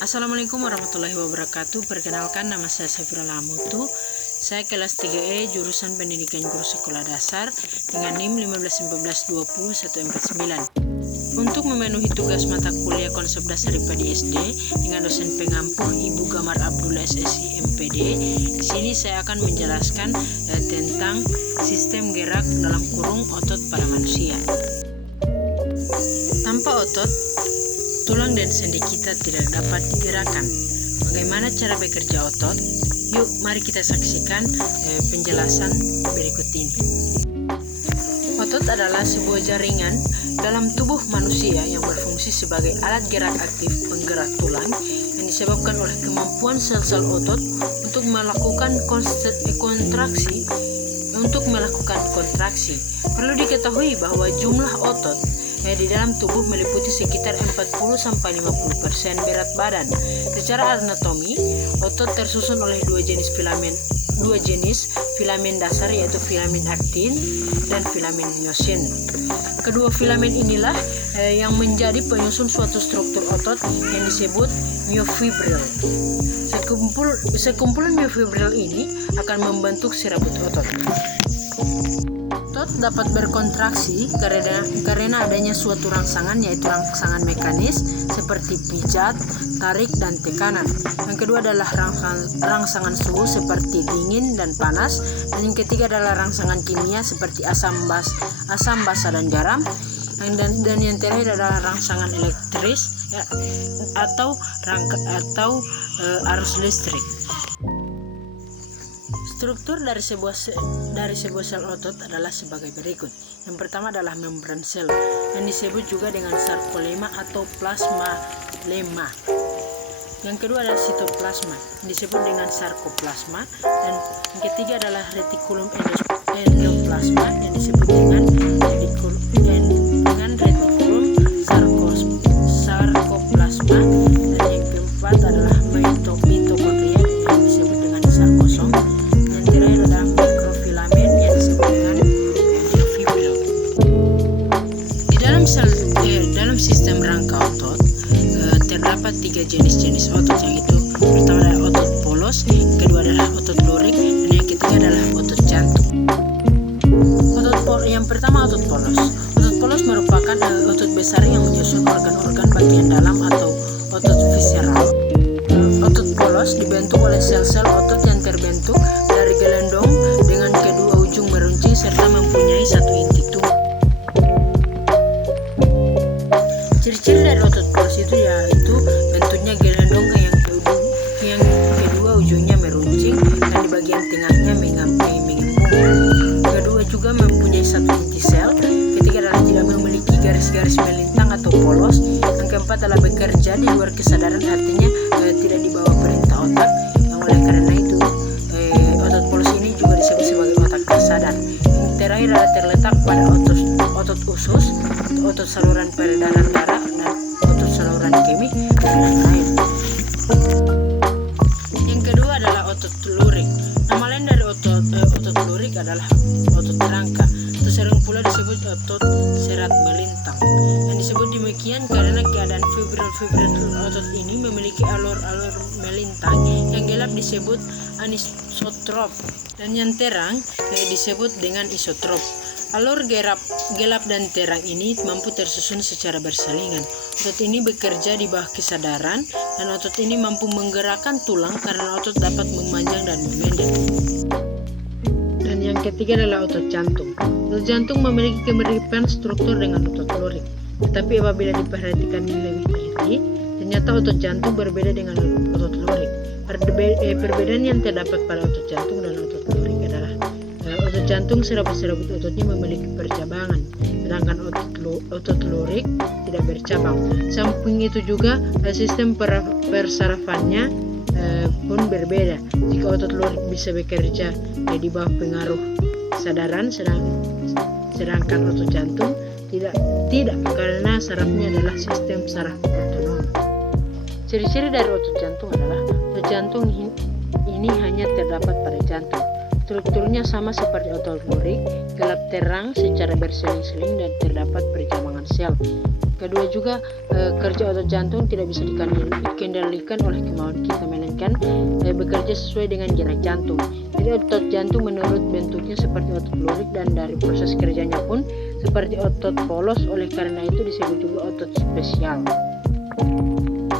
Assalamualaikum warahmatullahi wabarakatuh. Perkenalkan, nama saya Safira Lamutu. Saya kelas 3E jurusan Pendidikan Guru Sekolah Dasar dengan NIM 1512149. Untuk memenuhi tugas mata kuliah konsep dasar IPA di SD dengan dosen pengampu Ibu Gamar Abdullah SSI MPD, di sini saya akan menjelaskan tentang sistem gerak dalam kurung otot pada manusia. Tanpa otot, tulang dan sendi kita tidak dapat digerakkan. Bagaimana cara bekerja otot? Yuk, mari kita saksikan penjelasan berikut ini. Otot adalah sebuah jaringan dalam tubuh manusia yang berfungsi sebagai alat gerak aktif penggerak tulang yang disebabkan oleh kemampuan sel-sel otot untuk melakukan kontraksi. Perlu diketahui bahwa jumlah otot di dalam tubuh meliputi sekitar 40-50% berat badan. Secara anatomi, otot tersusun oleh dua jenis filamen dasar, yaitu filamen aktin dan filamen myosin. Kedua filamen inilah yang menjadi penyusun suatu struktur otot yang disebut myofibril. Sekumpulan myofibril ini akan membentuk serabut otot. Otot dapat berkontraksi karena adanya suatu rangsangan, yaitu rangsangan mekanis seperti pijat, tarik, dan tekanan. Yang kedua adalah rangsangan suhu seperti dingin dan panas, dan yang ketiga adalah rangsangan kimia seperti asam basa dan garam. Dan yang terakhir adalah rangsangan elektris atau arus listrik. Struktur dari sebuah sel otot adalah sebagai berikut. Yang pertama adalah membran sel yang disebut juga dengan sarkolema atau plasmalema. Yang kedua adalah sitoplasma yang disebut dengan sarkoplasma, dan yang ketiga adalah retikulum endoplasma yang disebut dengan retikulum sarkoplasma, dan yang keempat adalah mitokondria yang disebut dengan sarkosom. Dalam sistem rangka otot terdapat tiga jenis otot, yaitu pertama adalah otot polos, kedua adalah otot lurik, dan yang ketiga adalah otot jantung. Yang pertama otot polos. Otot polos merupakan otot besar yang menyusun organ-organ bagian dalam atau otot visceral. Otot polos dibentuk oleh sel-sel otot yang terbentuk dari gelendong dengan kedua ujung meruncing serta mempunyai satu inti tumbuh. Ciri-ciri dari otot polos itu yaitu bentuknya gelendong yang kedua ujungnya meruncing dan di bagian tengahnya mengembung. Kedua juga mempunyai satu inti sel. Ketiga adalah tidak memiliki garis-garis melintang atau polos. Yang keempat adalah bekerja di luar kesadaran, artinya tidak di bawah perintah otak. Yang oleh karena itu otot polos ini juga disebut sebagai otak tak sadar. Yang terakhir adalah terletak pada otot usus, otot saluran peredaran darah, dan otot saluran kemih, dan lain-lain. Yang kedua adalah otot lurik. Nama lain dari otot lurik adalah otot rangka, atau sering pula disebut otot serat melintang. Yang disebut demikian karena keadaan fibril otot ini memiliki alur-alur melintang. Yang gelap disebut anisotrop, dan yang terang disebut dengan isotrop. Alur gelap dan terang ini mampu tersusun secara bersalingan. Otot ini bekerja di bawah kesadaran, dan otot ini mampu menggerakkan tulang karena otot dapat memanjang dan memendek. Dan yang ketiga adalah otot jantung. Otot jantung memiliki kemiripan struktur dengan otot lurik, tetapi apabila diperhatikan lebih teliti, ternyata otot jantung berbeda dengan otot lurik. Perbedaan yang terdapat pada otot jantung dan otot lurik adalah otot jantung serabut-serabut ototnya memiliki percabangan, sedangkan otot lurik tidak bercabang. Samping itu juga sistem persarafannya pun berbeda. Jika otot lurik bisa bekerja di bawah pengaruh kesadaran, sedangkan otot jantung tidak karena sarafnya adalah sistem saraf otonom. Ciri-ciri dari otot jantung adalah otot jantung ini hanya terdapat pada jantung. Strukturnya sama seperti otot lurik, gelap terang secara berseling-seling dan terdapat perjamuan sel. Kedua juga kerja otot jantung tidak bisa dikendalikan oleh kemauan kita, melainkan bekerja sesuai dengan gerak jantung. Jadi otot jantung menurut bentuknya seperti otot lurik dan dari proses kerjanya pun seperti otot polos, oleh karena itu disebut juga otot spesial.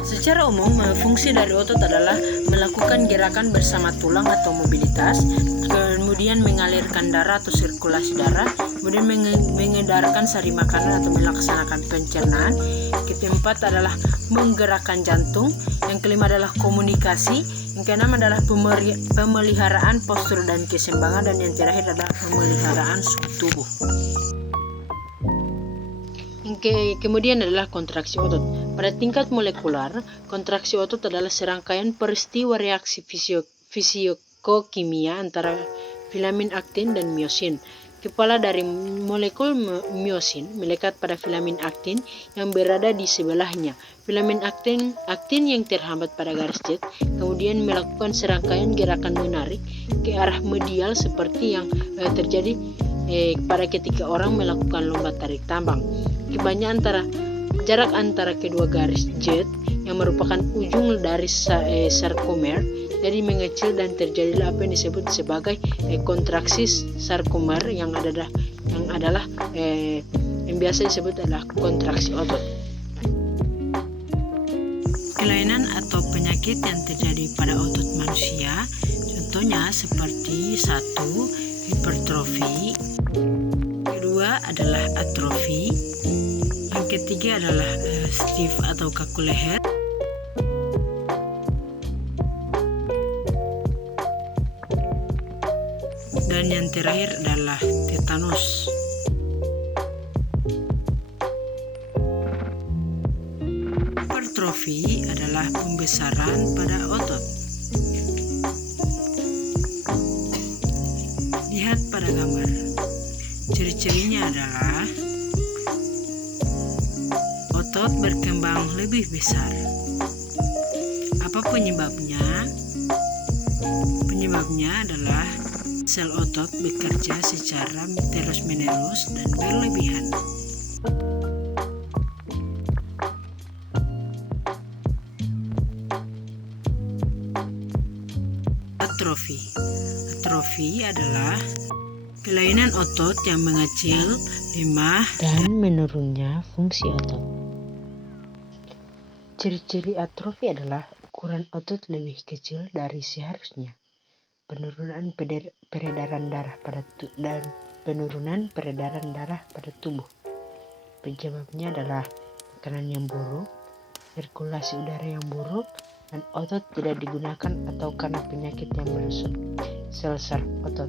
Secara umum, fungsi dari otot adalah melakukan gerakan bersama tulang atau mobilitas, kemudian mengalirkan darah atau sirkulasi darah, kemudian mengedarkan sari makanan atau melaksanakan pencernaan. Keempat adalah menggerakkan jantung. Yang kelima adalah komunikasi. Yang keenam adalah pemeliharaan postur dan keseimbangan, dan yang terakhir adalah pemeliharaan suhu tubuh. Kemudian adalah kontraksi otot. Pada tingkat molekular, kontraksi otot adalah serangkaian peristiwa reaksi fisikokimia antara filamin aktin dan miosin. Kepala dari molekul miosin melekat pada filamin aktin yang berada di sebelahnya. Filamin aktin yang terhambat pada garis jet kemudian melakukan serangkaian gerakan menarik ke arah medial seperti yang terjadi pada ketika orang melakukan lomba tarik tambang. Jarak antara kedua garis jet yang merupakan ujung dari sarkomer jadi mengecil dan terjadilah apa yang disebut sebagai kontraksi sarkomer yang biasa disebut adalah kontraksi otot. Kelainan atau penyakit yang terjadi pada otot manusia contohnya seperti 1. Hipertrofi, kedua adalah atrofi, yang ketiga adalah stiff atau kaku leher, dan yang terakhir adalah tetanus. Hipertrofi adalah pembesaran pada otot. Lihat pada gambar. Ciri-cirinya adalah otot berkembang lebih besar. Apa penyebabnya? Penyebabnya adalah sel otot bekerja secara terus-menerus dan berlebihan. Atrofi adalah kelainan otot yang mengecil, lemah, dan menurunnya fungsi otot. Ciri-ciri atrofi adalah ukuran otot lebih kecil dari seharusnya, penurunan peredaran darah pada tubuh. Penyebabnya adalah makanan yang buruk, sirkulasi udara yang buruk, dan otot tidak digunakan atau karena penyakit yang merusak sel saraf otot.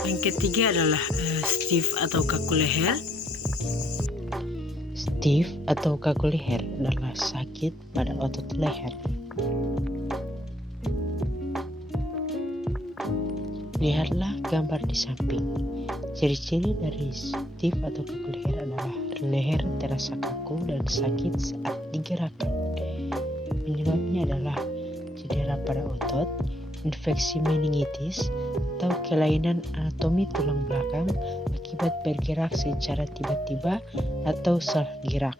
Yang ketiga adalah stiff atau kaku leher. Stiff atau kaku leher adalah sakit pada otot leher. Lihatlah gambar di samping. Ciri-ciri dari stiff atau kaku leher adalah leher terasa kaku dan sakit saat digerakkan. Penyebabnya adalah cedera pada otot, infeksi meningitis, atau kelainan anatomi tulang belakang akibat bergerak secara tiba-tiba atau salah gerak.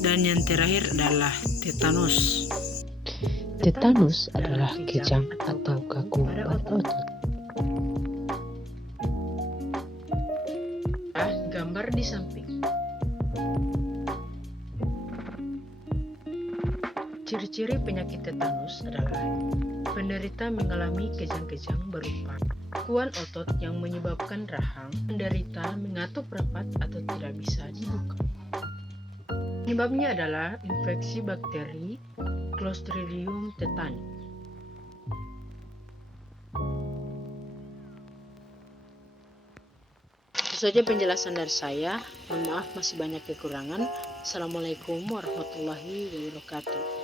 Dan yang terakhir adalah tetanus. Tetanus adalah kejang atau kaku pada otot. Gambar di samping. Ciri-ciri penyakit tetanus adalah penderita mengalami kejang-kejang berupa gangguan otot yang menyebabkan rahang, penderita mengatuk rapat atau tidak bisa dibuka. Penyebabnya adalah infeksi bakteri Clostridium tetani. Di saja penjelasan dari saya. Mohon maaf masih banyak kekurangan. Assalamualaikum warahmatullahi wabarakatuh.